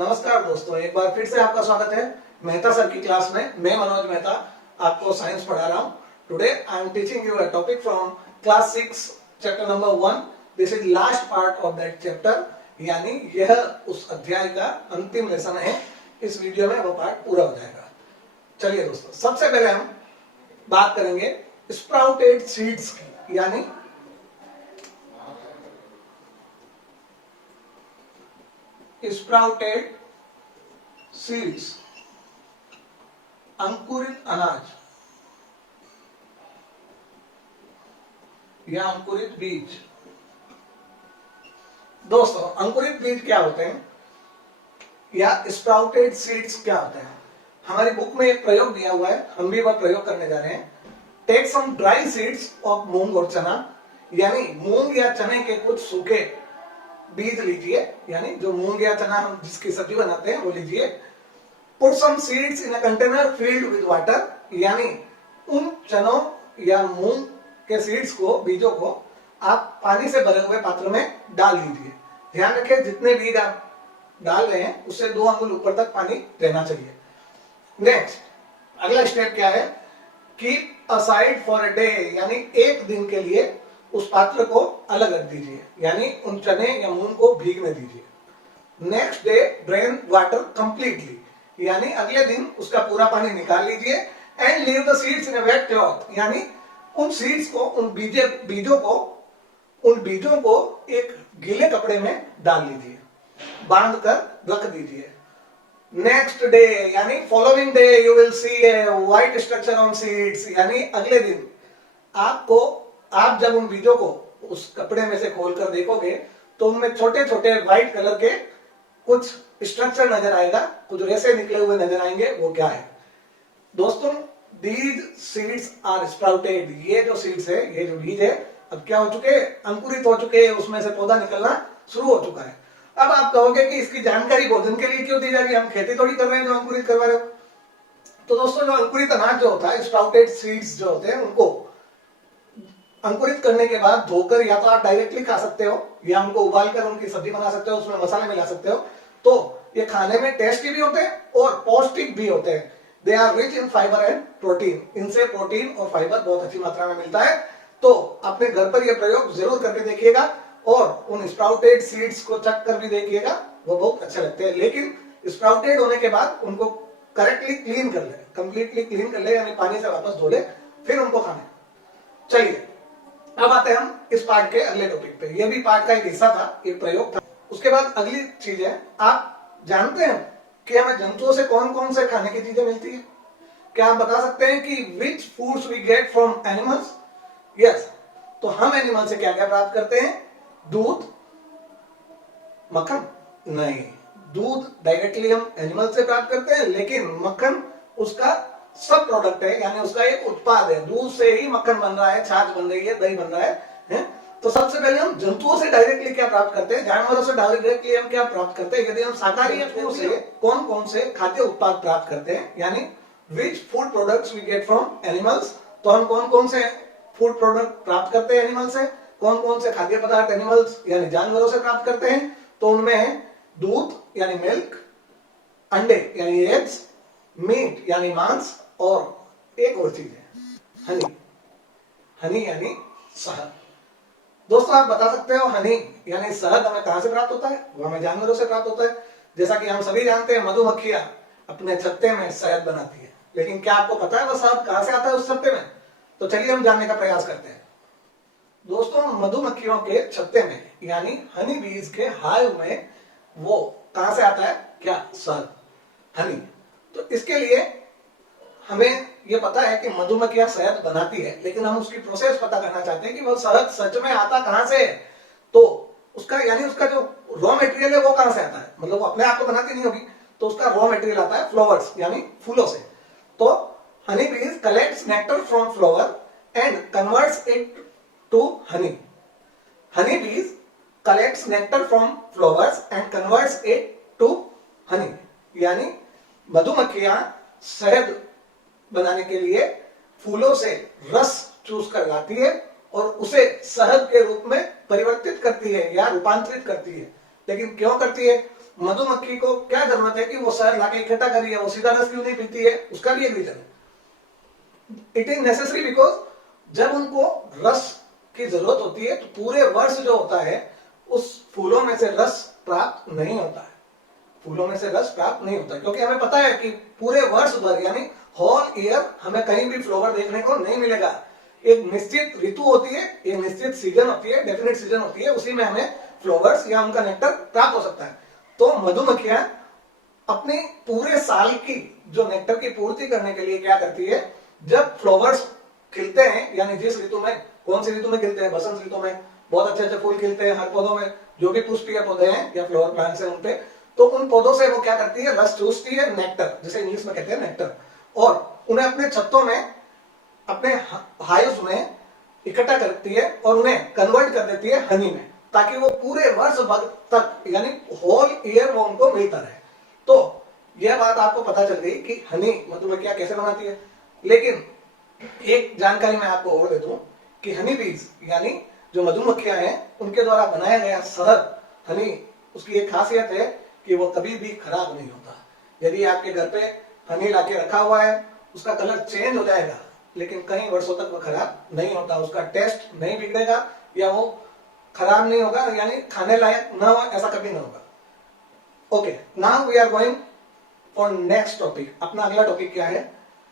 नमस्कार दोस्तों, एक बार फिर से आपका स्वागत है मेहता सर की क्लास में। मैं मनोज मेहता आपको साइंस पढ़ा रहा हूँ। Today I am teaching you a topic from class 6 chapter number 1। This is last part of that chapter, यानी यह उस अध्याय का अंतिम लेसन है। इस वीडियो में वो पार्ट पूरा हो जाएगा। चलिए दोस्तों, सबसे पहले हम बात करेंगे स्प्राउटेड सीड्स की, यानी स्प्राउटेड सीड्स, अंकुरित अनाज या अंकुरित बीज। दोस्तों, अंकुरित बीज क्या होते हैं या स्प्राउटेड सीड्स क्या होते हैं? हमारी बुक में एक प्रयोग दिया हुआ है, हम भी वह प्रयोग करने जा रहे हैं। Take some dry seeds of moong और चना, यानी मूंग या चने के कुछ सूखे बीज लीजिए, यानी जो मूंग या चना हम जिसकी सब्जी बनाते हैं वो लीजिए। Put some seeds in a container filled with water, यानी उन चनों या मूंग के सीड्स को, बीजों को आप पानी से भरे हुए पात्र में डाल लीजिए। ध्यान रखें, जितने बीज आप डाल रहे हैं उससे 2 अंगुल ऊपर तक पानी रहना चाहिए। नेक्स्ट, अगला स्टेप क्या है? Keep aside for a day, यानी एक दिन के लिए उस पात्र को अलग रख दीजिए, यानी उन चने या मूंग को भीगने दीजिए। Next day drain water completely, यानी अगले दिन उसका पूरा पानी निकाल लीजिए। And leave the seeds in a wet cloth, यानी उन सीड्स को, उन बीजों को एक गीले कपड़े में डाल लीजिए, बांध कर रख दीजिए। नेक्स्ट डे यानी following day you will see a white structure on seeds, यानी अगले दिन आप जब उन बीजों को उस कपड़े में से खोलकर देखोगे तो उनमें छोटे छोटे व्हाइट कलर के कुछ स्ट्रक्चर नजर आएगा, कुछ रेसे निकले हुए नजर आएंगे। वो क्या है दोस्तों? These seeds are sprouted. ये जो सीड्स है, ये जो बीज है, अब क्या हो चुके? अंकुरित हो चुके, उसमें से पौधा निकलना शुरू हो चुका है। अब आप कहोगे कि इसकी जानकारी भोजन के लिए क्यों दी जा रही है? हम खेती थोड़ी कर रहे हैं जो अंकुरित करवा रहे हो। तो दोस्तों, जो अंकुरित अनाज जो होता है, स्प्राउटेड सीड्स जो होते हैं, उनको अंकुरित करने के बाद धोकर या तो आप डायरेक्टली खा सकते हो या उनको उबालकर उनकी सब्जी बना सकते हो, उसमें मसाले मिला सकते हो। तो ये खाने में टेस्टी भी होते हैं और पौष्टिक भी होते हैं। They are rich in fibre and protein. इनसे प्रोटीन और फाइबर बहुत अच्छी मात्रा में मिलता है। तो अपने घर पर यह प्रयोग जरूर करके देखिएगा और उन स्प्राउटेड सीड्स को चख कर भी देखिएगा, वो बहुत अच्छे लगते हैं। लेकिन स्प्राउटेड होने के बाद उनको करेक्टली क्लीन कर ले, कंप्लीटली क्लीन कर ले, यानी पानी से वापस धो ले, फिर उनको खाने। चलिए, अब आते हैं हम इस पार्ट के अगले टॉपिक पे। ये भी पार्ट का एक हिस्सा था, एक प्रयोग था। उसके बाद अगली चीज है, आप जानते हैं कि हमें जंतुओं से कौन कौन से खाने की चीजें मिलती है? क्या आप बता सकते हैं कि which foods we get from animals? Yes, तो हम एनिमल से क्या क्या प्राप्त करते हैं? दूध, मक्खन? नहीं, दूध डायरेक्टली हम एनिमल से प्राप्त करते हैं, लेकिन मक्खन उसका सब प्रोडक्ट है, यानी उसका एक उत्पाद है। दूध से ही मक्खन बन रहा है, छाछ बन रही है, दही बन रहा है? तो सबसे पहले हम जंतुओं से डायरेक्टली क्या प्राप्त करते हैं? जानवरों से डायरेक्टली हम क्या प्राप्त करते हैं? यदि हम शाकाहारी हैं से कौन कौन से खाद्य उत्पाद प्राप्त करते हैं, यानी which food products we get from animals. तो हम कौन कौन से फूड प्रोडक्ट प्राप्त करते हैं एनिमल से? कौन कौन से खाद्य पदार्थ एनिमल्स यानी जानवरों से प्राप्त करते हैं? तो उनमें है दूध यानी मिल्क, अंडे यानी एग्स, मीट यानी मांस, और एक और चीज है हनी। हनी यानी शहद। दोस्तों, आप बता सकते हो हनी यानी शहद हमें कहां से प्राप्त होता है? वो हमें जानवरों से प्राप्त होता है। जैसा कि हम सभी जानते हैं, मधुमक्खियां अपने छत्ते में शहद बनाती है, लेकिन क्या आपको पता है वो शहद कहां से आता है उस छत्ते में? तो चलिए हम जानने का प्रयास करते हैं। दोस्तों, मधुमक्खियों के छत्ते में यानी हनी बीज के हाइव में वो कहां से आता है? क्या? शहद, हनी। तो इसके लिए हमें ये पता है कि मधुमक्खियां शहद बनाती है, लेकिन हम उसकी प्रोसेस पता करना चाहते हैं कि वो शहद सच में आता कहां से है। तो उसका यानी उसका जो रॉ मटेरियल है वो कहां से आता है? मतलब वो अपने आप तो बनाती नहीं होगी, तो उसका रॉ मटेरियल आता है फ्लावर्स यानी फूलों से। तो honey bees collects nectar from flower and converts it to honey. Honey bees collects nectar from flowers and converts it to honey, यानी मधुमक्खियां शहद बनाने के लिए फूलों से रस चूस कर लाती है और उसे शहद के रूप में परिवर्तित करती है या रूपांतरित करती है। लेकिन क्यों करती है? मधुमक्खी को क्या जरूरत है कि वो शहद लाके इकट्ठा करी है, वो सीधा रस क्यों नहीं पीती है, उसका भी एक रीजन है। इट इज नेसेसरी बिकॉज जब उनको रस की जरूरत होती है तो पूरे वर्ष जो होता है उस फूलों में से रस प्राप्त नहीं होता है, फूलों में से रस प्राप्त नहीं होता है, क्योंकि हमें पता है कि पूरे वर्ष भर यानी होल ईयर हमें कहीं भी फ्लावर देखने को नहीं मिलेगा। एक निश्चित ऋतु होती है, एक निश्चित सीजन होती है, डेफिनेट सीजन होती है, उसी में हमें फ्लावर्स या उनका नेक्टर प्राप्त हो सकता है। तो मधुमक्खियां अपने पूरे साल की जो नेक्टर की पूर्ति करने के लिए क्या करती है, जब फ्लावर्स खिलते हैं यानी जिस ऋतु में, कौन सी ऋतु में खिलते हैं, बसंत ऋतु में बहुत अच्छे अच्छे फूल खिलते हैं हर पौधों में, जो भी पुष्पीय पौधे हैं या फ्लावर प्लांट्स हैं उन पे, तो उन पौधों से वो क्या करती है, रस चूसती है, नेक्टर जिसे इंग्लिश में कहते हैं नेक्टर, और उन्हें अपने छत्तों में, अपने हाइव्स में इकट्ठा करती है और उन्हें कन्वर्ट कर देती है हनी में, ताकि वो पूरे वर्ष भर तक यानी होल ईयर वो उनको मिलता रहे। तो यह बात आपको पता चल गई कि हनी मधुमक्खियां कैसे बनाती है। लेकिन एक जानकारी मैं आपको और दे दूं कि हनी बीज यानी जो मधुमक्खियां हैं उनके द्वारा बनाया गया शहद, हनी, उसकी एक खासियत है कि वो कभी भी खराब नहीं होता। यदि आपके घर पे हनी लाके रखा हुआ है, उसका कलर चेंज हो जाएगा लेकिन कई वर्षों तक वो खराब नहीं होता, उसका टेस्ट नहीं बिगड़ेगा या वो खराब नहीं होगा, यानी खाने लायक ना हो, ऐसा कभी ना होगा। Okay, now we are going for next topic. अपना अगला टॉपिक क्या है,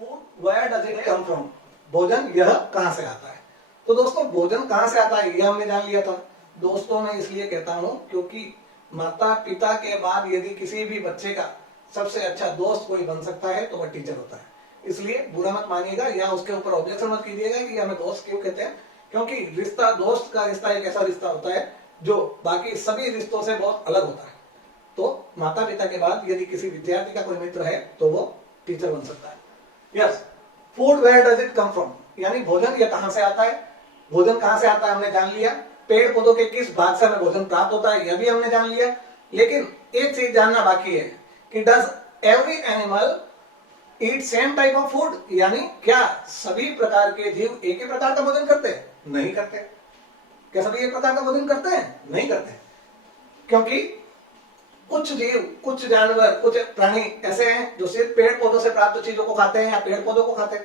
where does it come from, भोजन यह कहां से आता है। तो दोस्तों भोजन कहां से आता है यह हमने जान लिया था। दोस्तों मैं इसलिए कहता हूं क्योंकि माता पिता के बाद यदि किसी भी बच्चे का सबसे अच्छा दोस्त कोई बन सकता है तो वह टीचर होता है। इसलिए बुरा मत मानिएगा या उसके ऊपर ऑब्जेक्शन मत कीजिएगा कि हमें दोस्त क्यों कहते हैं, क्योंकि रिश्ता, दोस्त का रिश्ता एक ऐसा रिश्ता होता है जो बाकी सभी रिश्तों से बहुत अलग होता है। तो माता पिता के बाद यदि किसी विद्यार्थी का कोई मित्र है तो वो टीचर बन सकता है। Yes, food where does it come from, यानी भोजन यह कहां से आता है। भोजन कहां से आता है हमने जान लिया, पेड़ पौधों के किस भाग से हमें भोजन प्राप्त होता है यह भी हमने जान लिया। लेकिन एक चीज जानना बाकी है कि does every animal eat same type of food, यानी क्या सभी प्रकार के जीव एक ही प्रकार का भोजन करते हैं? नहीं करते। क्या सभी एक प्रकार का भोजन करते हैं? नहीं करते, क्योंकि कुछ जीव, कुछ जानवर, कुछ प्राणी ऐसे हैं जो सिर्फ पेड़ पौधों से प्राप्त चीजों को खाते हैं या पेड़ पौधों को खाते हैं,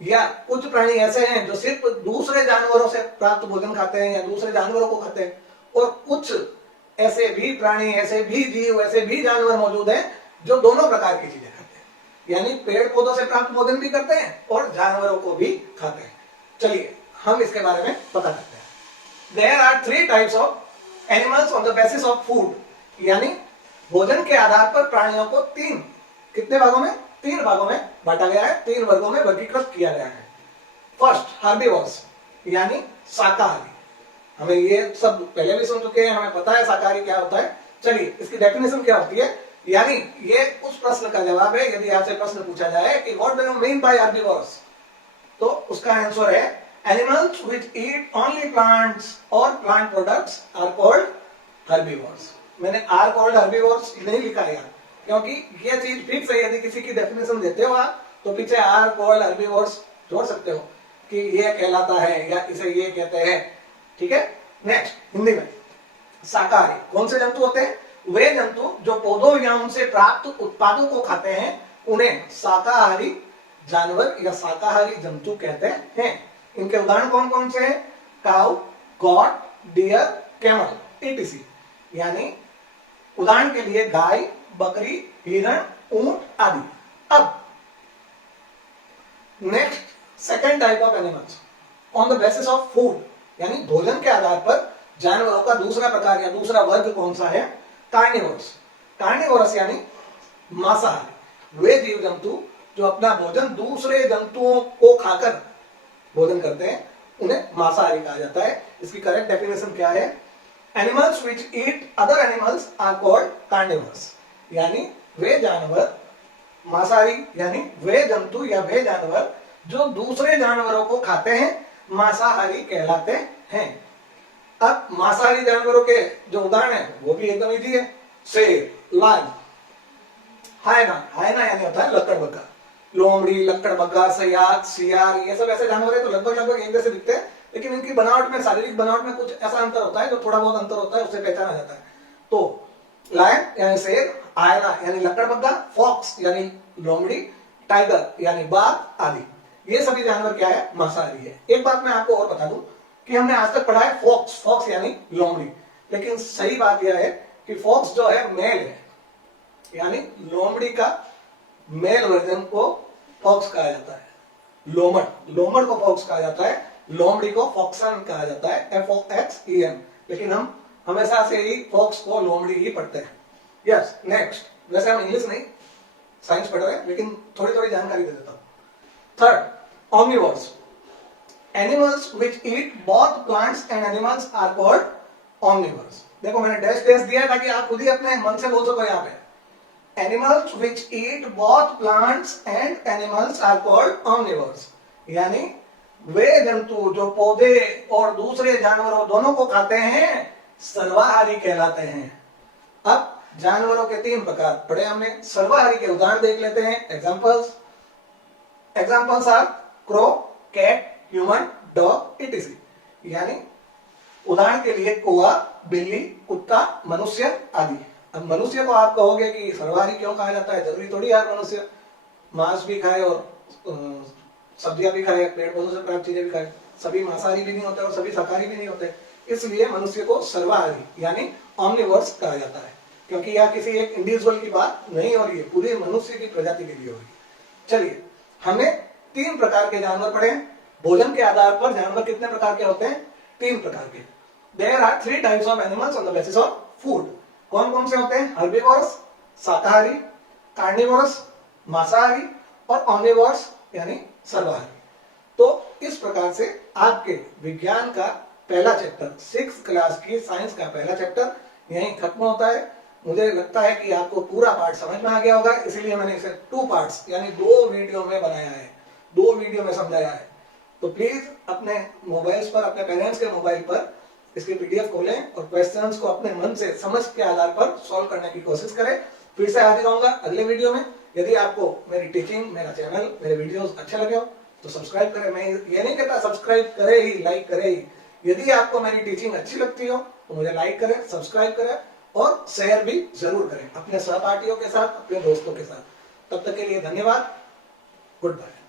या कुछ प्राणी ऐसे हैं जो सिर्फ दूसरे जानवरों से प्राप्त भोजन खाते हैं या दूसरे जानवरों को खाते हैं, और कुछ ऐसे भी प्राणी, ऐसे भी जीव, ऐसे भी जानवर मौजूद हैं जो दोनों प्रकार की चीजें खाते हैं, यानी पेड़ पौधों से प्राप्त भोजन भी करते हैं और जानवरों को भी खाते हैं। चलिए हम इसके बारे में पता करते हैं। There are 3 types of animals on the basis of food, यानी भोजन के आधार पर प्राणियों को 3 कितने भागों में, 3 भागों में बांटा गया है, 3 वर्गों में वर्गीकृत किया गया है। फर्स्ट हार्बिवोर्स, यानी शाकाहारी। हमें ये सब पहले भी सुन चुके हैं, हमें पता है शाकाहारी क्या होता है। चलिए इसकी डेफिनेशन क्या होती है, यानी ये उस प्रश्न का जवाब है यदि आपसे प्रश्न पूछा जाए कि what do you mean by herbivores, तो उसका आंसर है animals which eat only plants और plant products are called herbivores. मैंने आर कॉल्ड हार्बिवोर्स नहीं लिखा है क्योंकि ये चीज फिक्स है, यदि किसी की डेफिनेशन देते हो आप तो पीछे आर कॉल्ड हार्बिवोर्स जोड़ सकते हो कि ये कहलाता है या इसे ये कहते हैं, ठीक है। नेक्स्ट हिंदी में, शाकाहारी कौन से जंतु होते हैं? वे जंतु जो पौधों या उनसे प्राप्त उत्पादों को खाते हैं उन्हें शाकाहारी जानवर या शाकाहारी जंतु कहते हैं। इनके उदाहरण कौन कौन से हैं? काऊ, गॉट, डियर, कैमल, etc। यानी उदाहरण के लिए गाय, बकरी, हिरण, ऊंट आदि। अब next second type of animals on the basis of food, यानी भोजन के आधार पर जानवरों का दूसरा प्रकार या दूसरा वर्ग कौन सा है? कार्निवोरस। कार्निवोरस यानी मांसाहारी, वे जीव जंतु जो अपना भोजन दूसरे जंतुओं को खाकर भोजन करते हैं उन्हें मांसाहारी कहा जाता है। इसकी करेक्ट डेफिनेशन क्या है? Animals which eat other animals are called carnivorous, यानी वे जानवर मांसाहारी, यानी वे जंतु या वे जानवर जो दूसरे जानवरों को खाते हैं मांसाहारी कहलाते हैं। अब मांसाहारी जानवरों के जो उदाहरण है वो भी एकदम इजी है। शेर, लायन, हायना, हायना यानी होता है लकड़बग्गा, लोमड़ी, लकड़बग्गा, सयाद, सियार, ये सब ऐसे जानवर है तो लगभग लगभग एक जैसे दिखते हैं, लेकिन इनकी बनावट में, शारीरिक बनावट में कुछ ऐसा अंतर होता है जो थोड़ा बहुत अंतर होता है, उससे पहचाना जाता है। तो लायन यानी शेर, हायना यानी लकड़बग्गा, फॉक्स यानी लोमड़ी, टाइगर यानी बाघ आदि। ये सभी जानवर क्या है? मांसाहारी है। एक बात मैं आपको और बता दूं कि हमने आज तक पढ़ा है फॉक्स, फॉक्स यानी लोमड़ी, लेकिन सही बात यह है कि फॉक्स जो है मेल है, यानी लोमड़ी का मेल वर्जन को फॉक्स कहा जाता है। लोमड़, लोमड़ को फॉक्स कहा जाता है, लोमड़ी को फॉक्सन कहा जाता है, FOXEN, लेकिन हम हमेशा से ही फॉक्स को लोमड़ी ही पढ़ते हैं। यस, नेक्स्ट, वैसे हम इंग्लिश नहीं साइंस पढ़ रहे हैं, लेकिन थोड़ी थोड़ी जानकारी दे देता हूं। Third, omnivores, animals which eat both plants and animals are called omnivores। देखो मैंने डैश डैश दिया ताकि आप खुद ही अपने मन से बोल सको। यहाँ पे animals which eat both plants and animals are called omnivores, यानी वे जंतु जो पौधे और दूसरे जानवरों दोनों को खाते हैं सर्वाहारी कहलाते हैं। अब जानवरों के 3 प्रकार पढ़े हमने, सर्वाहारी के उदाहरण देख लेते हैं। Examples are crow, cat, human, dog, etc। यानी उदाहरण के लिए कौवा, बिल्ली, कुत्ता, मनुष्य आदि। अब मनुष्य को आप कहोगे कि सर्वाहारी क्यों कहा जाता है? जरूरी थोड़ी यार मनुष्य मांस भी खाए और सब्जियां भी खाए, पेड़ पौधों से प्राप्त चीजें भी खाए। सभी मांसाहारी भी नहीं होते और सभी शाकाहारी भी नहीं होते, इसलिए मनुष्य को सर्वाहारी यानी ऑमनिवोर्स कहा जाता है, क्योंकि यह किसी एक इंडिविजुअल की बात नहीं हो रही है, पूरे मनुष्य की प्रजाति के लिए हो रही है। चलिए, हमने 3 प्रकार के जानवर पढ़े हैं। भोजन के आधार पर जानवर कितने प्रकार के होते हैं? 3 प्रकार के। There are 3 types of animals on the basis of food. कौन कौन से होते हैं? हर्बीवोरस शाकाहारी, कार्निवोरस मांसाहारी, और ऑमनिवोरस यानी सर्वाहारी। तो इस प्रकार से आपके विज्ञान का पहला चैप्टर, 6th क्लास की साइंस का पहला चैप्टर यहीं खत्म होता है। मुझे लगता है कि आपको पूरा पार्ट समझ में आ गया होगा, इसीलिए मैंने इसे 2 पार्ट्स यानी 2 वीडियो में बनाया है, 2 वीडियो में समझाया है। तो प्लीज अपने मोबाइल्स पर, अपने पेरेंट्स के मोबाइल पर इसकी PDF खोलें और क्वेश्चंस को अपने मन से समझ के आधार पर सॉल्व करने की कोशिश करें। फिर से हाजिर होऊंगा अगले वीडियो में। यदि आपको मेरी टीचिंग, मेरा चैनल, मेरे वीडियोस अच्छे लगे हो तो सब्सक्राइब करें। मैं ये नहीं कहता सब्सक्राइब करे ही, लाइक करे ही। यदि आपको मेरी टीचिंग अच्छी लगती हो तो मुझे लाइक करें, सब्सक्राइब करें और शेयर भी जरूर करें अपने सहपाठियों के साथ, अपने दोस्तों के साथ। तब तक के लिए धन्यवाद। Good bye.